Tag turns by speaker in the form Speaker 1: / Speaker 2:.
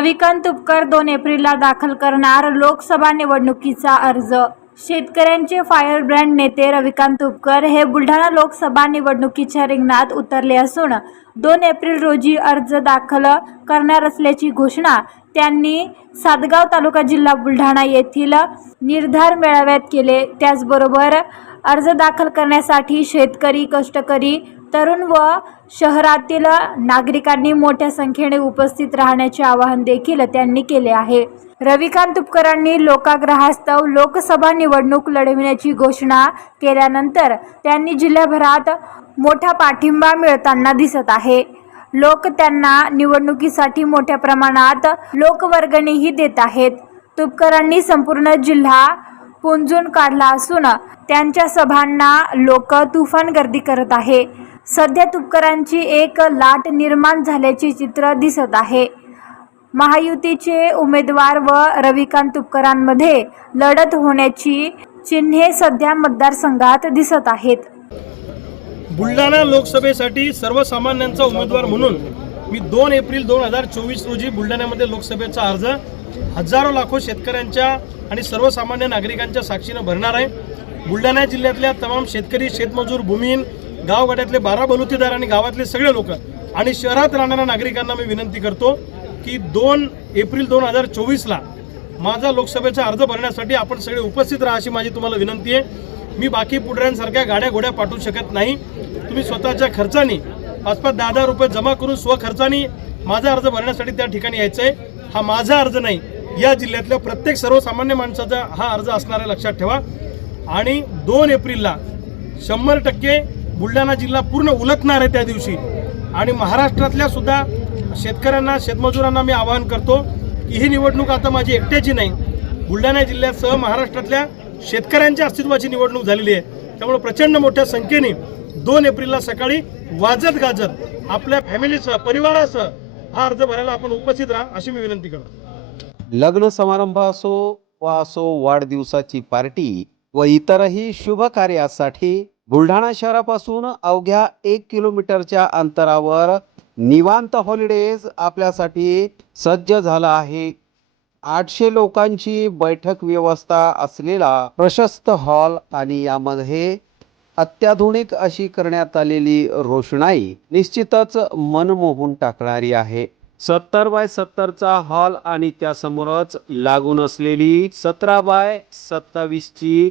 Speaker 1: रविकांत तुपकर दोन एप्रिलला दाखल करणार लोकसभा निवडणुकीचा अर्ज. शेतकऱ्यांचे फायर ब्रँड नेते रविकांत तुपकर हे बुलढाणा लोकसभा निवडणुकीच्या रिंगणात उतरले असून दोन एप्रिल रोजी अर्ज दाखल करणार असल्याची घोषणा त्यांनी सातगाव तालुका जिल्हा बुलढाणा येथील निर्धार मेळाव्यात केले. त्याचबरोबर अर्ज दाखल करण्यासाठी शेतकरी कष्टकरी तरुण व शहरातील नागरिकांनी मोठ्या संख्येने उपस्थित राहण्याचे आवाहन देखील त्यांनी केले आहे. रविकांत तुपकरांनी लोकाग्रहास्तव लोकसभा निवडणूक लढविण्याची घोषणा केल्यानंतर त्यांनी जिल्ह्याभरात मोठा पाठिंबा मिळताना दिसत आहे. लोक त्यांना निवडणुकीसाठी मोठ्या प्रमाणात लोकवर्गणीही देत आहेत. तुपकरांनी संपूर्ण जिल्हा पुंजून काढला असून त्यांच्या सभांना लोक तुफान गर्दी करत आहे. सध्या तुपकरांची एक लाट निर्माण झाल्याचे चित्र दिसत आहे. महायुतीचे उमेदवार व रविकांत तुपकरांमध्ये लढत होण्याची चिन्हे सध्या मतदारसंघात दिसत आहेत.
Speaker 2: बुलढाणा लोकसभेसाठी सर्वसामान्यांचा उमेदवार म्हणून मी दोन एप्रिल दोन हजार चोवीस रोजी बुलढाण्यामध्ये लोकसभेचा अर्ज हजारो लाखो शेतकऱ्यांच्या आणि सर्वसामान्य नागरिकांच्या साक्षीनं भरणार आहे. बुलढाणा जिल्ह्यातल्या तमाम शेतकरी शेतमजूर भूमीहीन गावगाड्यातले बारा बलुतेदार आणि गावातले सगळे लोक आणि शहरात राहणाऱ्या नागरिकांना मी विनंती करतो की दोन एप्रिल दोन हजार चोवीसला माझा लोकसभेचा अर्ज भरण्यासाठी आपण सगळे उपस्थित राहा अशी माझी तुम्हाला विनंती आहे. मी बाकी पुढऱ्यांसारख्या गाड्या घोड्या पाठवू शकत नाही. तुम्ही स्वतःच्या खर्चाने पाच पाच दहा दहा रुपये जमा करून स्वखर्चाने माझा अर्ज भरण्यासाठी त्या ठिकाणी यायचं आहे हा माझा अर्ज नाही या जिल्ह्यातल्या प्रत्येक सर्वसामान्य माणसाचा हा अर्ज असणारा लक्षात ठेवा. आणि दोन एप्रिलला शंभर टक्के बुलढाणा जिल्हा पूर्ण उलटणार आहे त्या दिवशी. आणि महाराष्ट्रातल्या सुद्धा शेतकऱ्यांना शेतमजुरांना मी आवाहन करतो की ही निवडणूक आता माझी एकट्याची नाही. बुलढाणा जिल्ह्यासह महाराष्ट्रातल्या शेतकऱ्यांच्या अस्तित्वाची निवडणूक झालेली आहे. त्यामुळे प्रचंड मोठ्या संख्येने दोन एप्रिलला सकाळी वाजत गाजत आपल्या फॅमिलीसह परिवारासह हा अर्ज भरायला आपण उपस्थित राहा अशी मी विनंती करतो.
Speaker 3: लग्न समारंभ असो वा असो वाढदिवसाची पार्टी व इतरही शुभ कार्यासाठी बुलढाणा शहरापासून अवघ्या एक किलोमीटरच्या अंतरावर निवांत हॉलिडेज आपल्यासाठी सज्ज झाला आहे. आठशे लोकांची बैठक व्यवस्था असलेला प्रशस्त हॉल आणि यामध्ये अत्याधुनिक अशी करण्यात आलेली रोषणाई निश्चितच मनमोहून टाकणारी आहे. सत्तर बाय सत्तरचा हॉल आणि त्यासमोरच लागून असलेली सतरा बाय सत्तावीसची